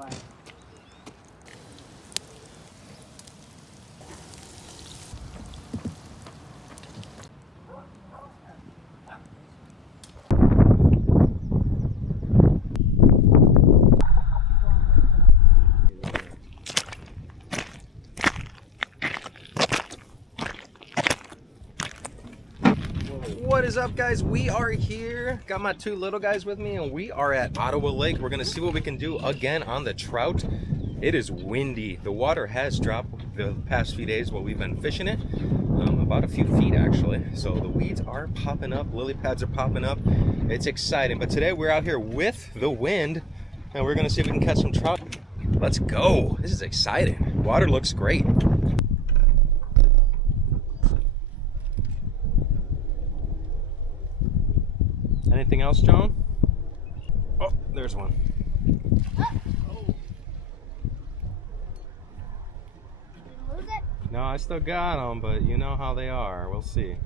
flag. What is up, guys? We are here. Got my two little guys with me, and we are at Ottawa Lake. We're gonna see what we can do again on the trout. It is windy. The water has dropped the past few days while we've been fishing it, about a few feet actually. So the weeds are popping up, lily pads are popping up. It's exciting. But today we're out here with the wind, and we're gonna see if we can catch some trout. Let's go. This is exciting. Water looks great. Anything else, John? Oh, there's one. No, I still got them, but you know how they are. We'll see.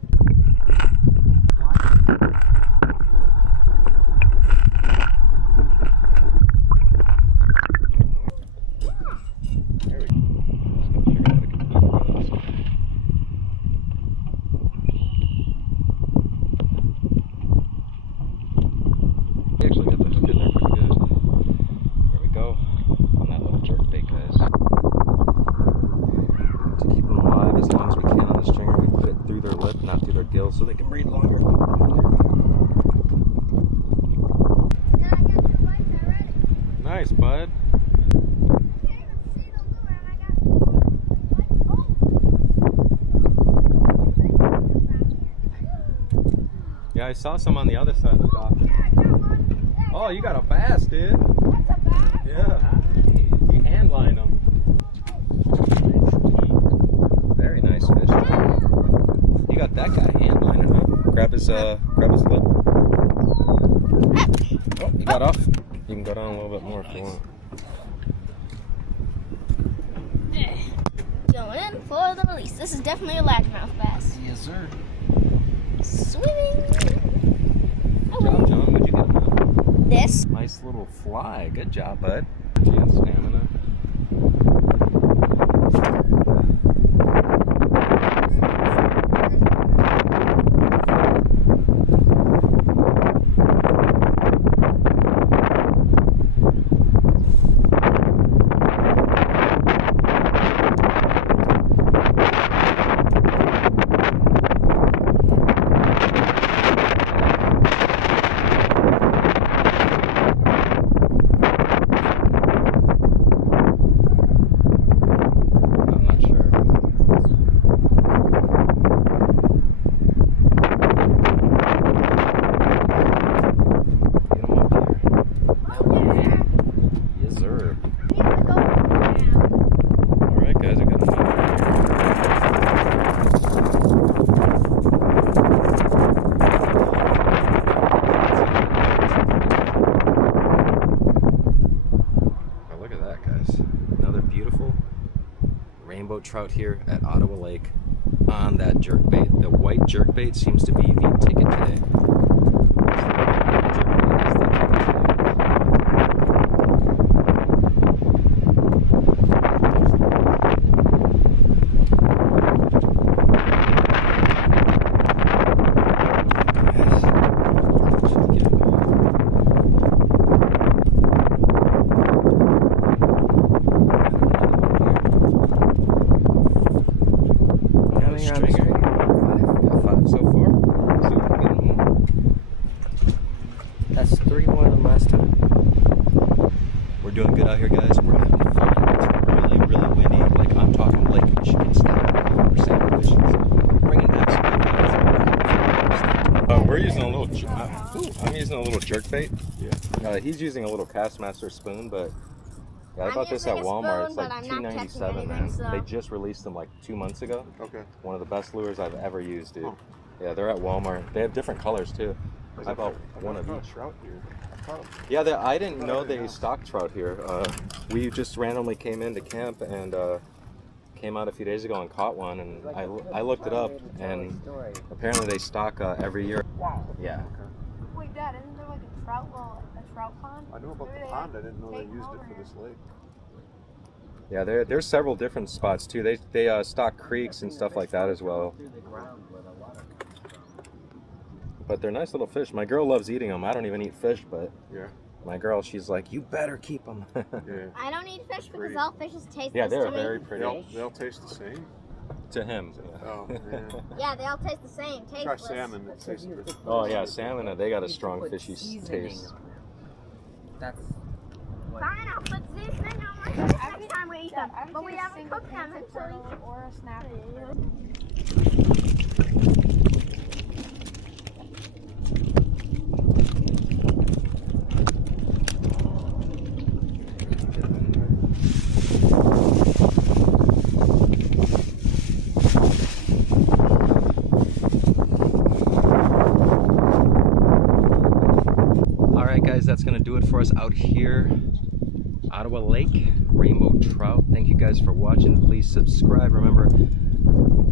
There we go. Actually got the hook in there pretty good. There we go. On that little jerk bait, guys. To keep them alive as long as we can on the stringer, we put it through their lip, not through their gills, so they can breathe longer. Yeah, I got 2 bites already. Nice, bud. Yeah, I saw some on the other side of the dock. Oh, you got a bass, dude. What's a bass? Yeah. You hand line them. Very nice fish. You got that guy hand lining, huh? Grab his lip. Oh, you got off. You can go down a little bit more if you want. Going in for the release. This is definitely a largemouth bass. Yes, sir. Swimming. Good job, John. What'd you get? This. Nice little fly. Good job, bud. And stamina. Rainbow trout here at Ottawa Lake on that jerkbait. The white jerkbait seems to be the ticket today. Five so far. See if we can get them more. That's 3 more than last time. We're doing good out here, guys. We're having fun. It's really, really windy. Like, I'm talking Lake Michigan style. We're salmon fishing. Bringing back some we're using a little. I'm using a little jerk bait. Yeah. He's using a little Castmaster spoon, but yeah, I bought this at Walmart. It's like $2.97, man. So. They just released them like 2 months ago. Okay. One of the best lures I've ever used, dude. Oh. Yeah, they're at Walmart. They have different colors too. I bought one of each. Trout here. I caught them. Yeah, I didn't know they stocked trout here. We just randomly came into camp and came out a few days ago and caught one, and I looked it up, and apparently they stock every year. Wow. Yeah. Wait, Dad, isn't there like a trout pond? I know about the pond. I didn't know they used it for this lake. Yeah, there's several different spots too. They stock creeks and stuff like that as well. But they're nice little fish. My girl loves eating them. I don't even eat fish, but yeah, my girl, she's like, you better keep them. Yeah. I don't eat fish because all fishes taste Yeah, they're to me. very pretty. They'll taste the same. To him. Oh, yeah. Yeah, they all taste the same. Try Tasteless. salmon. It tastes good. Oh yeah, salmon. They got a strong fishy taste. That's Fine, I'll put seasoning on my fish next time we eat them. But we haven't cooked them until or a snap. All right, guys, that's gonna do it for us out here, Ottawa Lake, Rainbow Trout. Thank you guys for watching. Please subscribe. Remember,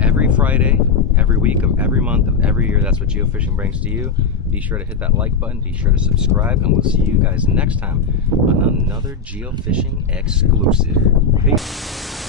every Friday, every week of every month of every year, that's what geofishing brings to you. Be sure to hit that like button. Be sure to subscribe, and we'll see you guys next time on another geofishing exclusive. Peace.